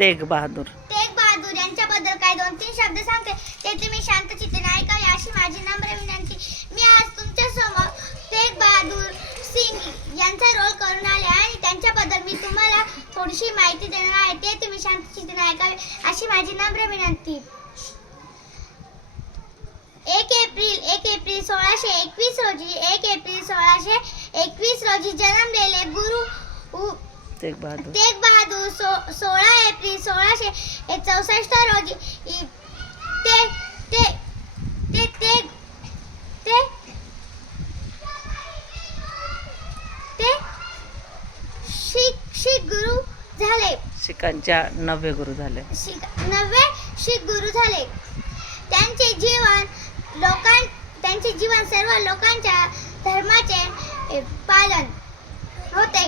तेग बहादूर यांच्याबद्दल काही 2-3 शब्द सांगते, ते तुम्ही शांतचित्ताने ऐकावे अशी माझी नम्र विनंती. मी आज तुमच्या समोर तेग बहादूर सिंग यांचा रोल करून आले आणि त्यांच्याबद्दल मी तुम्हाला थोडीशी माहिती देणार आहे, ते तुम्ही शांतचित्ताने ऐकावे अशी माझी नम्र विनंती. 1 एप्रिल 1621 रोजी 1 एप्रिल 1621 रोजी जन्मलेले गुरु तेग बहादूर. 16 एप्रिल 1664 रोजी ते ते ते ते ते ते शीख गुरु झाले. शिखांच्या 9वे गुरु झाले. 9वे शीख गुरु झाले. त्यांचे जीवन सर्व लोकांच्या धर्माचे पालन होते.